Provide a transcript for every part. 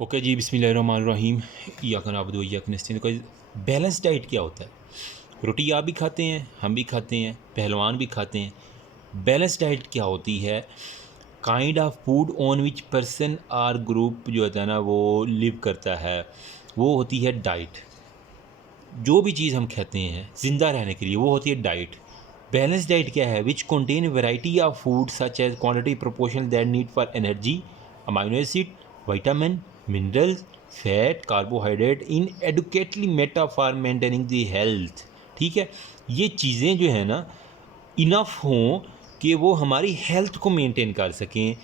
Okay जी, बिस्मिल्लाहिर्रहमानिर्रहीम। इय्याका नअबुदु व इय्याका नस्तईन। कोई बैलेंस डाइट क्या होता है? रोटी आप भी खाते हैं, हम भी खाते हैं, पहलवान भी खाते हैं। बैलेंस डाइट क्या होती है? Kind of food on which person or group जो होता है ना वो लिव करता है, वो होती है डाइट। जो भी चीज़ हम खाते हैं ज़िंदा रहने के लिए वो होती है डाइट। बैलेंस डाइट क्या है? Which contain variety of food such as quantity proportion that need for energy, amino acid, vitamin, minerals, fat, carbohydrate in adequately met for maintaining the health. ठीक है, ये चीज़ें जो है ना इनफ हों कि वो हमारी हेल्थ को मेंटेन कर सकें,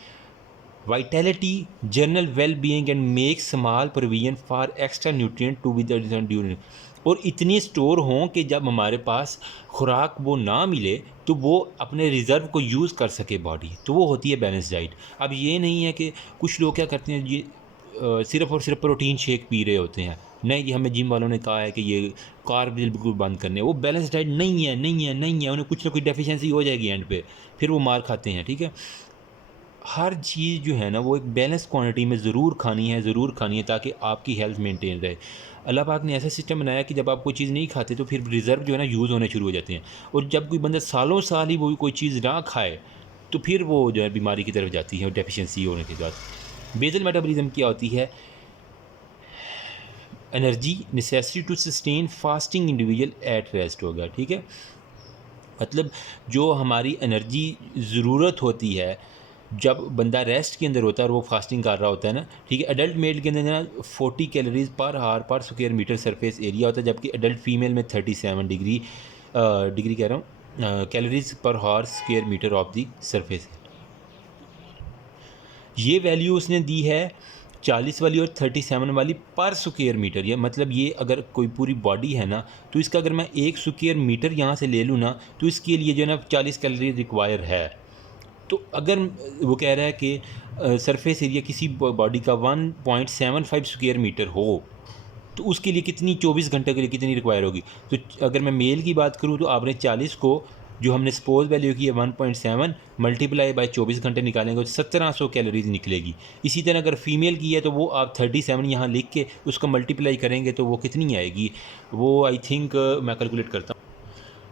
vitality, general well being and make small provision for extra nutrient to be during, और इतनी स्टोर हों कि जब हमारे पास खुराक वो ना मिले तो वो अपने रिज़र्व को यूज़ कर सके बॉडी, तो वो होती है बैलेंस डाइट। अब ये नहीं है कि कुछ लोग क्या करते हैं, ये सिर्फ़ और सिर्फ प्रोटीन शेक पी रहे होते हैं। नहीं, ये हमें जिम वालों ने कहा है कि ये कार्ब बिल्कुल बंद करने, वो बैलेंस डाइट नहीं है, नहीं है, नहीं है, उन्हें कुछ ना कुछ डेफिशिएंसी हो जाएगी एंड पे, फिर वो मार खाते हैं। ठीक है, हर चीज़ जो है ना वो एक बैलेंस क्वांटिटी में ज़रूर खानी है, ज़रूर खानी है, ताकि आपकी हेल्थ मेंटेन रहे। अल्लाह पाक ने ऐसा सिस्टम बनाया कि जब आप कोई चीज़ नहीं खाते तो फिर रिज़र्व जो है ना यूज़ होने शुरू हो जाते हैं, और जब कोई बंदा सालों साल ही वो कोई चीज़ ना खाए तो फिर वो जो है बीमारी की तरफ जाती है, और डेफिशिएंसी होने के बाद। बेसल मेटाबॉलिज्म क्या होती है? Energy necessity to sustain fasting individual at rest हो गया। ठीक है, मतलब जो हमारी एनर्जी ज़रूरत होती है जब बंदा रेस्ट के अंदर होता है और वो फास्टिंग कर रहा होता है ना। ठीक है, एडल्ट मेल के अंदर ना 40 कैलोरीज पर हार पर स्क्वायर मीटर सरफेस एरिया होता है, जबकि एडल्ट फीमेल में 37 डिग्री कह रहा हूँ calories per hour square metre of the surface. ये वैल्यू उसने दी है 40 वाली और 37 वाली पर स्क्वायर मीटर। ये मतलब ये अगर कोई पूरी बॉडी है ना, तो इसका अगर मैं 1 स्क्वायर मीटर यहाँ से ले लूँ ना, तो इसके लिए जो है ना 40 कैलोरी रिक्वायर है। तो अगर वो कह रहा है कि सरफेस एरिया किसी बॉडी का 1.75 स्क्वायर मीटर हो, तो उसके लिए कितनी 24 घंटे के लिए कितनी रिक्वायर होगी। तो अगर मैं मेल की बात करूँ तो आपने 40 को, जो हमने सपोज वैल्यू की है 1.7, मल्टीप्लाई बाय 24 घंटे निकालेंगे तो 1700 कैलोरीज निकलेगी। इसी तरह अगर फीमेल की है तो वो आप 37 यहाँ लिख के उसको मल्टीप्लाई करेंगे तो वो कितनी आएगी, वो आई थिंक मैं कैलकुलेट करता हूँ।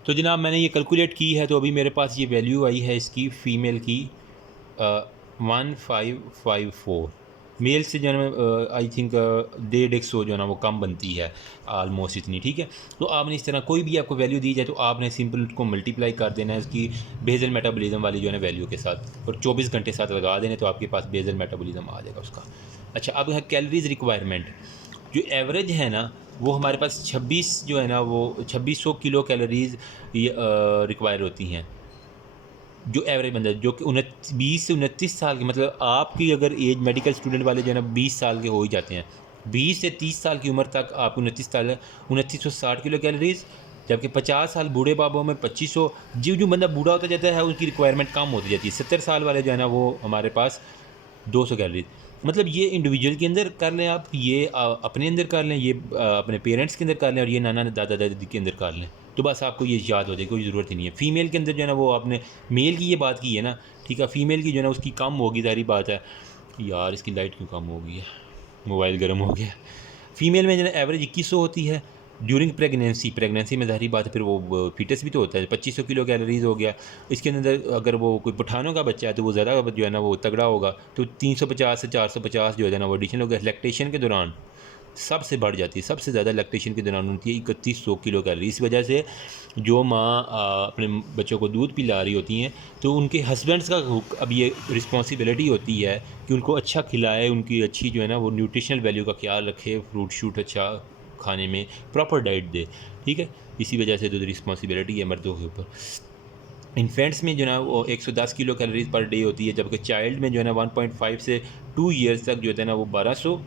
तो जनाब मैंने ये कैलकुलेट की है, तो अभी मेरे पास ये वैल्यू आई है इसकी फ़ीमेल की 1554। मेल से जो है ना आई थिंक 150 जो है ना वो कम बनती है, आलमोस्ट इतनी। ठीक है, तो आपने इस तरह कोई भी आपको वैल्यू दी जाए तो आपने सिंपल उसको मल्टीप्लाई कर देना है इसकी बेसल मेटाबॉलिज्म वाली जो है ना वैल्यू के साथ, और 24 घंटे साथ लगा देने तो आपके पास बेसल मेटाबॉलिज्म आ जाएगा उसका। अच्छा, अब है कैलोरीज रिक्वायरमेंट। जो एवरेज है ना वो हमारे पास 26 जो है ना वो 2600 किलो कैलोरीज रिक्वायर होती हैं। जो एवरेज बंदा जो कि 20 से 29 साल के, मतलब आपकी अगर एज मेडिकल स्टूडेंट वाले जो है ना 20 साल के हो ही जाते हैं, 20 से 30 साल की उम्र तक आपको 2960 किलो कैलोरीज, जबकि 50 साल बूढ़े बाबों में 2500। जो बंदा बूढ़ा होता जाता है उसकी रिक्वायरमेंट कम होती जाती है। 70 साल वाले जो है ना वो हमारे पास 200 कैलोरीज। मतलब ये इंडिविजुअल के अंदर कर लें आप, ये अपने अंदर कर लें, ये अपने पेरेंट्स के अंदर कर लें, और ये नाना दादा दादी के अंदर कर लें, तो बस आपको ये याद हो जाएगी, कोई ज़रूरत ही नहीं है। फ़ीमेल के अंदर जो है ना वो आपने मेल की ये बात की है ना, ठीक है, फ़ीमेल की जो है ना उसकी कम होगी, सारी बात है। यार इसकी लाइट क्यों कम हो गई है, मोबाइल गर्म हो गया। फ़ीमेल में जो है ना एवरेज 2100 होती है ड्यूरिंग प्रेगनेंसी में, ज़ाहिर बात है फिर वो फीटस भी तो होता है, 2500 किलो कैलोरीज हो गया। इसके अंदर अगर वो कोई पठानों का बच्चा है तो वो ज़्यादा जो है ना वो तगड़ा होगा, तो 350 से 450 जो है ना वो एडिशनल हो गया। लैक्टेशन के दौरान सबसे बढ़ जाती है, सबसे ज़्यादा लैक्टेशन के दौरान होती है 3100 किलो कैलोरी। इस वजह से जो माँ अपने बच्चों को दूध पिला रही होती हैं तो उनके हस्बैंड्स का अब ये रिस्पॉन्सिबिलिटी होती है कि उनको अच्छा खिलाए, उनकी अच्छी जो है ना वो न्यूट्रिशनल वैल्यू का ख्याल रखे, फ्रूट शूट अच्छा खाने में प्रॉपर डाइट दे। ठीक है, इसी वजह से तो रिस्पॉन्सिबिलिटी है मर्दों के ऊपर। इन्फेंट्स में जो है ना वो 110 किलो कैलोरीज पर डे होती है, जबकि चाइल्ड में जो है ना 1.5 से 2 ईयर्स तक जो है ना वो 1200,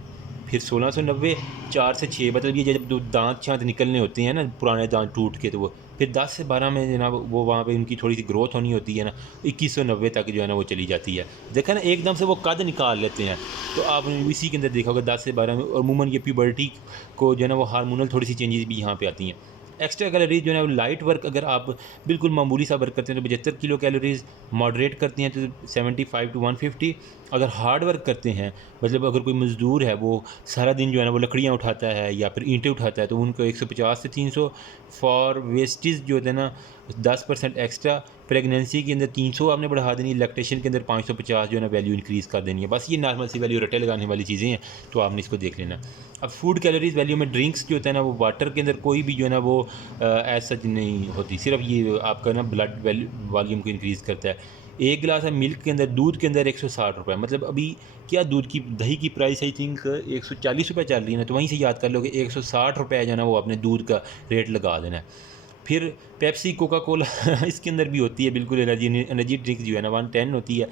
फिर 1690, 4 से 6, मतलब ये जब दांत छांत निकलने होते हैं ना, पुराने दांत टूट के, तो वो फिर 10 से 12 में जो ना वो वहाँ पे उनकी थोड़ी सी ग्रोथ होनी होती है ना, 2190 तक जो है ना वो चली जाती है। देखा ना एकदम से वो कद निकाल लेते हैं, तो आपने इसी के अंदर देखा होगा 10 से 12 में। और अमूमन ये प्यूबर्टी को जो है ना वो हार्मोनल थोड़ी सी चेंजेस भी यहाँ पे आती हैं। एक्स्ट्रा कैलोरीज जो है वो लाइट वर्क, अगर आप बिल्कुल मामूली सा वर्क करते हैं तो 75 किलो कैलोरीज, मॉडरेट करते हैं तो 75 टू 150। अगर हार्ड वर्क करते हैं, मतलब अगर कोई मज़दूर है वो सारा दिन जो है ना वो लकड़ियाँ उठाता है या फिर ईंटें उठाता है, तो उनको 150 से 300। फॉर वेस्टेज जो होता है ना 10% एक्स्ट्रा। प्रेगनेंसी के अंदर 300 आपने बढ़ा देनी, लैक्टेशन के अंदर 550 जो है ना वैल्यू इंक्रीज़ कर देनी है। बस ये नॉर्मल सी वैल्यू रटे लगाने वाली चीज़ें हैं, तो आपने इसको देख लेना। अब फूड कैलोरीज वैल्यू में ड्रिंक्स जो होता है ना वो वाटर के अंदर कोई भी जो है ना वो एज सच नहीं होती, सिर्फ ये आपका ना ब्लड वॉल्यूम को इंक्रीज़ करता है। एक गिलास है मिल्क के अंदर, दूध के अंदर 160 रुपये, मतलब अभी क्या दूध की दही की प्राइस आई थिंक 140 रुपये चल रही है ना, तो वहीं से याद कर लो कि 160 रुपये जो है ना वो अपने दूध का रेट लगा देना है। फिर पेप्सी, कोका कोला इसके अंदर भी होती है बिल्कुल एनर्जी ड्रिंक जो है ना 110 होती है।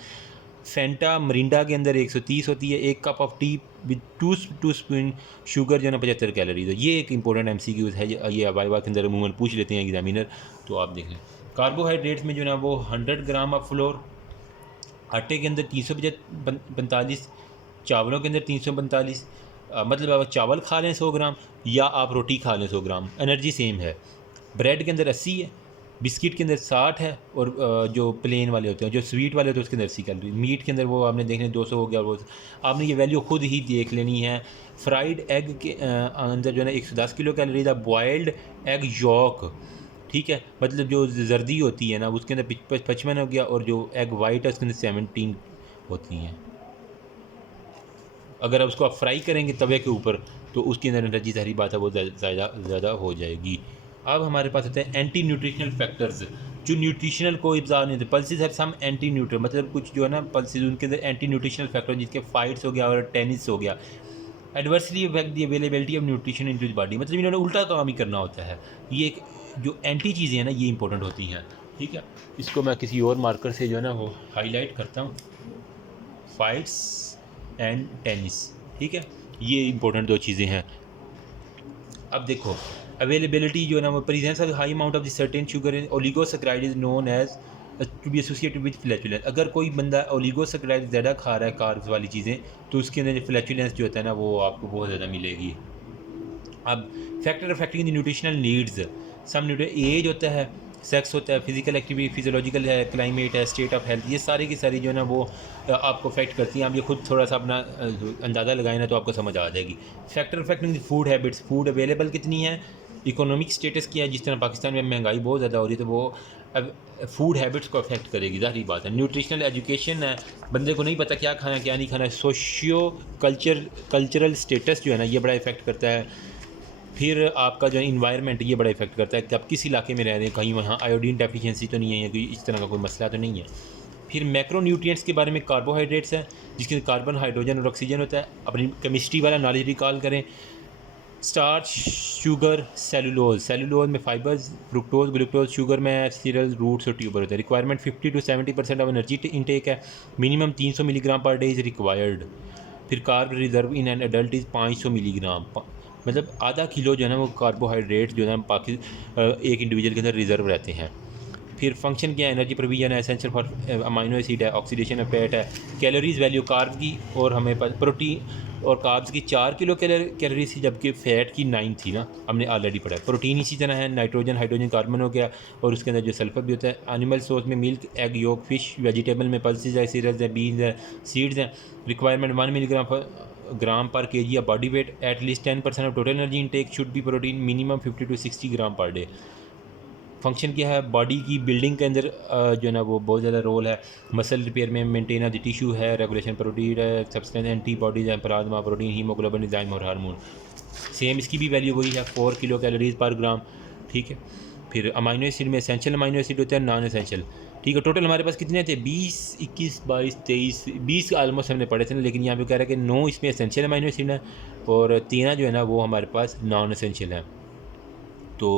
फेंटा मरिंडा के अंदर 130 होती है। एक cup of T with two spoon sugar जो है ना 75 कैलोरीज है। ये एक इंपॉर्टेंट MCQ है, ये वाइवा के अंदर अमूमन पूछ लेते हैं एग्जामिनर, तो आप देख लें। कार्बोहाइड्रेट्स में जो है ना वो 100 ग्राम ऑफ फ्लोर, आटे के अंदर 345, चावलों के अंदर 345। मतलब आप चावल खा लें 100 ग्राम या आप रोटी खा लें 100 ग्राम, एनर्जी सेम है। ब्रेड के अंदर 80 है, बिस्किट के अंदर 60 है, और जो प्लेन वाले होते हैं, जो स्वीट वाले होते हैं उसके अंदर 80 कैलोरी। मीट के अंदर वो आपने देखने 200 हो गया, वो आपने ये वैल्यू खुद ही देख लेनी है। फ्राइड एग के अंदर जो है ना 110 किलो कैलोरीज है। बॉयल्ड एग यॉक, ठीक है, मतलब जो जर्दी होती है ना उसके अंदर 55 हो गया, और जो एग वाइट है उसके अंदर 17 होती हैं। अगर आप उसको आप फ्राई करेंगे तवे के ऊपर तो उसके अंदर एनर्जी ज़ाहिर बात है वो ज़्यादा हो जाएगी। अब हमारे पास होते हैं एंटी न्यूट्रिशनल फैक्टर्स, जो न्यूट्रिशनल को इब्जार नहीं होते। पल्सिस है सम एंटी न्यूट्रल, मतलब कुछ जो है ना पल्सिस उनके अंदर एंटी न्यूट्रिशनल फैक्टर, जिसके फाइट्स हो गया और टेनिस हो गया। Adversely effect the availability of nutrition into body, मतलब इन्होंने उल्टा काम ही करना होता है। ये एक जो एंटी चीज़ें हैं ना ये इंपॉर्टेंट होती हैं, ठीक है। इसको मैं किसी और मार्कर से जो है ना वो हाईलाइट करता हूँ, फाइट्स एंड टेनिस, ठीक है, ये इंपॉर्टेंट दो चीज़ें हैं। अब देखो अवेलेबिलिटी जो है ना वो presence of high amount of the certain sugar in oligosaccharide is known as to be associated with flatulence. अगर कोई बंदा ओलिगोसैकेराइड ज़्यादा खा रहा है, कार्ब्स वाली चीज़ें, तो उसके अंदर फ्लैचुलेंस जो होता है ना वो आपको बहुत ज़्यादा मिलेगी। अब factor affecting the nutritional needs, some age होता है, सेक्स होता है, फिजिकल एक्टिविटी, फिजियोलॉजिकल है, क्लाइमेट है, स्टेट ऑफ हेल्थ, ये सारी की सारी जो है ना वो आपको अफेक्ट करती हैं। आप ये खुद थोड़ा सा अपना अंदाज़ा लगाएं ना तो आपको समझ आ जाएगी। Factor affecting the food habits, food available कितनी है, इकोनॉमिक स्टेटस क्या है, जिस तरह पाकिस्तान में महंगाई बहुत ज़्यादा हो रही है तो वो फूड हैबिट्स को अफेक्ट करेगी, ज़ाहिर बात है। न्यूट्रिशनल एजुकेशन है, बंदे को नहीं पता क्या खाना क्या नहीं खाना है। सोशियो कल्चरल स्टेटस जो है ना ये बड़ा इफेक्ट करता है। फिर आपका जो इन्वायरमेंट ये बड़ा इफेक्ट करता है कि आप किस इलाके में रह रहे हैं, कहीं वहाँ आयोडीन डेफिशिएंसी तो नहीं है या कोई इस तरह का कोई मसला तो नहीं है। फिर मैक्रो न्यूट्रिएंट्स के बारे में, कार्बोहाइड्रेट्स हैं जिसके कार्बन, हाइड्रोजन और ऑक्सीजन होता है। अपनी केमिस्ट्री वाला नॉलेज रिकॉल करें। स्टार्च, शुगर, सेलुलोज में फाइबर्स, फ्रुक्टोज, ग्लूकोज, शुगर में सीरियल, रूट्स और ट्यूबर होते हैं। Requirement 50 to 70% of energy intake है। Minimum 300 milligram per day is required. फिर carb reserve in an adult is 500 milligram, मतलब आधा किलो जो है ना वो कार्बोहाइड्रेट जो है ना बाकी एक इंडिविजुअल के अंदर रिजर्व रहते हैं। फिर फंक्शन क्या है, एनर्जी प्रोविजन है, एसेंशियल फॉर अमाइनो एसिड है, ऑक्सीडेशन है, फैट है। कैलोरीज वैल्यू कार्ब की और हमें प्रोटीन और कार्ब्स की 4 किलो कैलोरीज थी, जबकि फ़ैट की 9 थी ना, हमने ऑलरेडी पढ़ा है। प्रोटीन इसी तरह है, नाइट्रोजन, हाइड्रोजन, कार्बन हो गया, और उसके अंदर जो सल्फर भी होता है। एनिमल सोर्स में मिल्क, एग, योग, फिश। वेजिटेबल में पल्सेस है, सीरियल्स है, बीन्स है, सीड्स हैं। रिक्वायरमेंट 1 मिलीग्राम ग्राम पर केजी या body weight. At least 10% of total energy intake should be protein, minimum 50 to 60 gram per day. Function क्या है, बॉडी की बिल्डिंग के अंदर जो है ना वो बहुत ज़्यादा रोल है। मसल रिपेयर में, मेंटेन ऑफ द टिश्यू है, रेगुलेशन प्रोटीन है, सब्सटेंस, एंटीबॉडीज है, प्लाज्मा, प्रोटीन, हीमोग्लोबिन, एंजाइम और हार्मोन। सेम इसकी भी वैल्यू वही है, 4 किलो कैलोरीज पर ग्राम, ठीक है। फिर अमाइनो एसिड में एसेंशियल अमाइनो एसिड होता है, नॉन एसेंशियल, ठीक है। टोटल हमारे पास कितने थे, 20, 21, 22, 23, 20 ऑलमोस्ट हमने पढ़े थे ना, लेकिन यहाँ पे कह रहा है कि 9 इसमें एसेंशियल अमाइनो एसिड है और 13 जो है ना वो हमारे पास नॉन एसेंशियल है। तो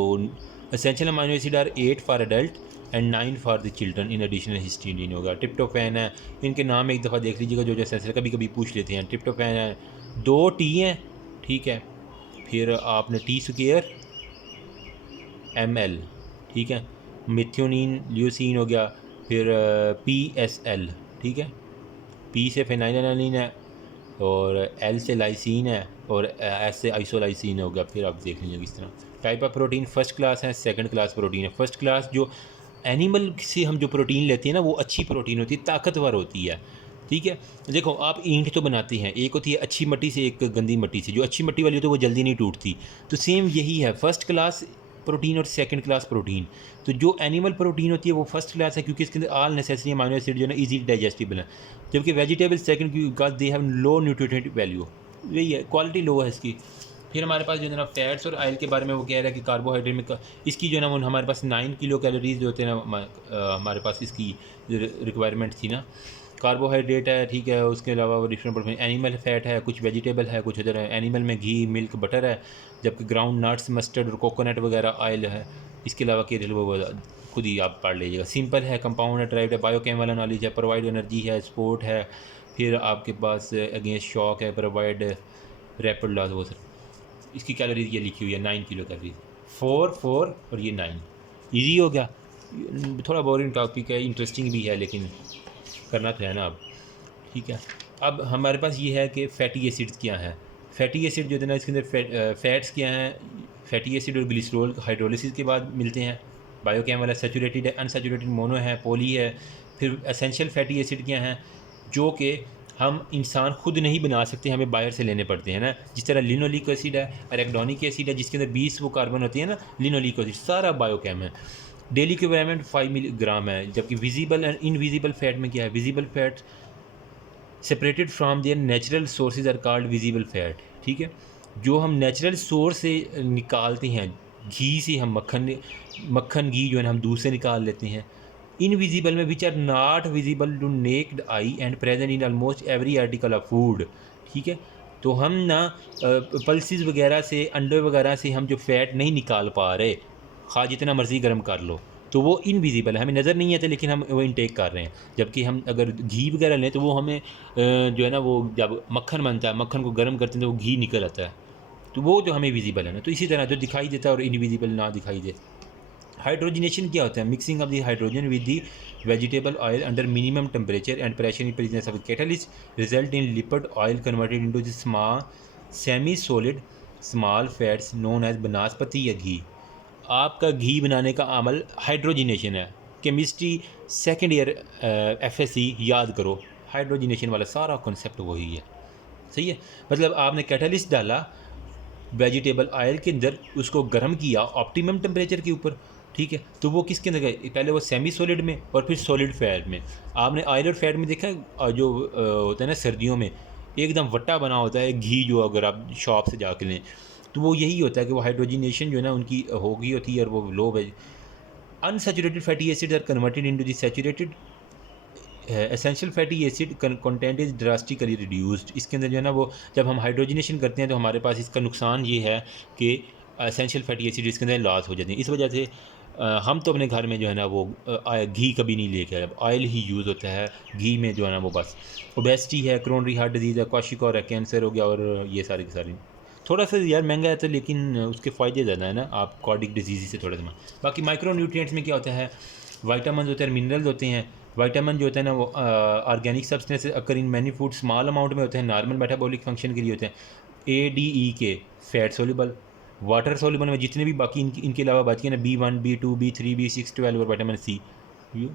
essential amino acid are 8 for adult and 9 for the children in additional histidine होगा। ट्रिप्टोफैन है, इनके नाम एक दफ़ा देख लीजिएगा, जो एसेंशियल कभी कभी पूछ लेते हैं। ट्रिप्टोफैन है, 2 टी हैं, ठीक है। फिर आपने टी स्क्वायर ml, ठीक है। मिथ्योनिन, ल्यूसीन हो गया। फिर PSL, ठीक है। P से फिनाइलएलानिन है और L से लाइसिन है और ऐसे आइसोलाइसिन हो गया, फिर आप देख लीजिए किस तरह। Type of protein first class है, सेकंड क्लास प्रोटीन है। फर्स्ट क्लास जो एनिमल से हम जो प्रोटीन लेते हैं ना, वो अच्छी प्रोटीन होती है, ताकतवर होती है, ठीक है। देखो आप ईंट तो बनाते हैं, एक होती है अच्छी मिट्टी से, एक गंदी मिट्टी से। जो अच्छी मिट्टी वाली होती है वो जल्दी नहीं टूटती, तो सेम यही है फर्स्ट क्लास प्रोटीन और सेकंड क्लास प्रोटीन। तो जो एनिमल प्रोटीन होती है वो फर्स्ट क्लास है, क्योंकि इसके अंदर ऑल नेसेसरी अमाइनो एसिड जो है ना इजी डाइजेस्टिबल है। जबकि vegetable second, because they have low nutrient value, यही है, क्वालिटी लो है इसकी। फिर हमारे पास जो है ना फैट्स और ऑयल के बारे में वो कह रहा है कि कार्बोहाइड्रेट में इसकी जो है ना वो हमारे पास 9 किलो कैलोरीज जो होते हैं ना, हमारे पास इसकी रिक्वायरमेंट थी ना। कार्बोहाइड्रेट है, ठीक है, उसके अलावा वो डिफरेंट प्रोटीन, एनिमल फैट है, कुछ वेजिटेबल है, कुछ अदर है। एनिमल में घी, मिल्क, बटर है, जबकि ग्राउंड नट्स, मस्टर्ड और कोकोनट वगैरह ऑयल है। इसके अलावा केरल वो खुद ही आप पढ़ लीजिएगा। सिंपल है, कंपाउंड है, ड्राइव है, बायोकेम वाला नॉलेज है, प्रोवाइड एनर्जी है, स्पोर्ट है। फिर आपके पास अगेंस्ट शॉक है, प्रोवाइड रैपिड लॉस, वो सर इसकी कैलोरीज ये लिखी हुई है 9 किलो कैलोरीज, 4 और ये 9। ईजी हो गया, थोड़ा बोरिंग टॉपिक है, इंटरेस्टिंग भी है, लेकिन करना तो है ना अब, ठीक है। अब हमारे पास ये है कि फैटी एसिड्स क्या हैं। फैटी एसिड जो है ना, इसके अंदर फैट्स क्या हैं। फैटी एसिड और ग्लिसरॉल हाइड्रोलिसिस के बाद मिलते हैं। बायोकेम वाला सैचुरेटेड है, अनसैचुरेटेड मोनो है, पॉली है। फिर एसेंशियल फैटी एसिड क्या हैं, जो कि हम इंसान खुद नहीं बना सकते, हमें बाहर से लेने पड़ते हैं ना। जिस तरह लिनोलिक एसिड है, अरेक्डोनिक एसिड है, जिसके अंदर 20 वो कार्बन होती है ना, लिनोलिक एसिड सारा बायोकेम है। डेली रिक्वायरमेंट 5 मिलीग्राम है। जबकि विजिबल एंड इनविजिबल फैट में क्या है, visible fat separated from their natural sources are called visible fat, ठीक है। जो हम नेचुरल सोर्स से निकालते हैं, घी से हम मक्खन घी जो है ना हम दूध से निकाल लेते हैं। इनविजिबल में which are not visible to naked eye and present in almost every article of food, ठीक है। तो हम ना पल्सिस वगैरह से, अंडे वगैरह से हम जो फैट नहीं निकाल पा रहे, खा जितना मर्ज़ी गर्म कर लो, तो वो इनविजिबल है, हमें नज़र नहीं आते, लेकिन हम वो इनटेक कर रहे हैं। जबकि हम अगर घी वगैरह लें तो वो हमें जो है ना, वो जब मक्खन बनता है, मक्खन को गर्म करते हैं तो वो घी निकल आता है, तो वो जो हमें विजिबल है ना। तो इसी तरह जो दिखाई देता है और इनविजिबल ना दिखाई दे। हाइड्रोजनेशन क्या होता है, mixing of the hydrogen with the vegetable oil under minimum temperature and pressure in presence of catalyst result in lipid oil converted into the small semi solid small fats known as vanaspati या घी। आपका घी बनाने का अमल hydrogenation है। Chemistry second year FSc याद करो, hydrogenation वाला सारा कॉन्सेप्ट वही है, सही है। मतलब आपने कैटलिस्ट डाला वेजिटेबल ऑयल के अंदर, उसको गर्म किया ऑप्टिमम टेम्परेचर के ऊपर, ठीक है। तो वो किसके अंदर गए, पहले वो सेमी सॉलिड में और फिर सॉलिड फैट में। आपने ऑयल और फैट में देखा जो होता है ना सर्दियों में, एकदम वट्टा बना होता है घी, जो अगर आप शॉप से जाके लें तो वो यही होता है कि वो हाइड्रोजिनेशन जो है ना उनकी हो गई होती है, और वो लो वेज। Unsaturated fatty acids are converted into the saturated essential fatty acid content is drastically reduced. इसके अंदर जो है ना वो जब हम हाइड्रोजिनेशन करते हैं तो हमारे पास इसका नुकसान ये है कि एसेंशियल फैटी एसिड इसके अंदर लॉस हो जाते हैं। इस वजह से हम तो अपने घर में जो है ना वो घी कभी नहीं लेके आए, ऑयल ही यूज़ होता है। घी में जो है ना वो बस ओबेसिटी है, क्रोनरी हार्ट डिजीज़ है, क्वाशिकोर है, कैंसर हो गया, और ये सारी की सारी। थोड़ा सा यार महंगा है तो, लेकिन उसके फ़ायदे ज़्यादा है ना, आप कार्डिक डिजीज़ से थोड़ा सा। बाकी माइक्रो न्यूट्रिएंट्स में क्या होता है, वाइटामिन होते हैं, मिनरल्स होते हैं। वाइटामिन जो होता है ना वो organic substance occur in many food small amount में होते हैं, नॉर्मल मेटाबॉलिक फंक्शन के लिए होते हैं। ADE के फैट सोल्यूबल, वाटर सोल्यूबल में जितने भी बाकी इनके अलावा बाकी है ना B1, B2, B3, B6, 12 और विटामिन C, ये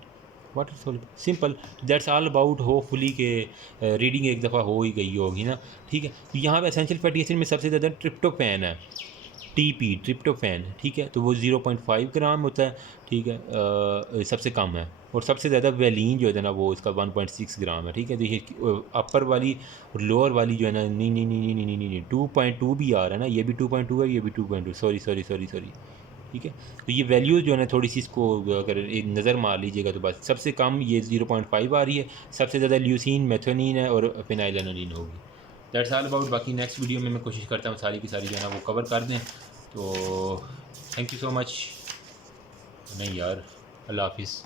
water soluble. Simple, that's all about. Hopefully के रीडिंग एक दफ़ा हो ही गई होगी ना, ठीक है। तो यहाँ पे एसेंशियल फैटी एसिड में सबसे ज़्यादा ट्रिप्टोफैन है, TP ट्रिप्टोफैन, ठीक है। तो वो 0.5 ग्राम होता है, ठीक है, सबसे कम है। और सबसे ज़्यादा वैलीन जो है ना वो इसका 1.6 ग्राम है, ठीक है। देखिए अपर वाली और लोअर वाली जो है ना, नहीं 2.2 भी आ रहा है ना, ये भी 2.2 है, ये भी 2.2, सॉरी, ठीक है। तो ये वैल्यूज़ जो है ना थोड़ी सी इसको अगर एक नज़र मार लीजिएगा तो बस सबसे कम ये 0.5 आ रही है, सबसे ज़्यादा ल्यूसीन, मेथोनिन है, और फिनाइलएनालिन होगी। That's all about. बाकी नेक्स्ट वीडियो में मैं कोशिश करता हूँ सारी की सारी जो है ना वो कवर कर दें। तो थैंक यू सो मच। नहीं यार, अल्लाह हाफिज़।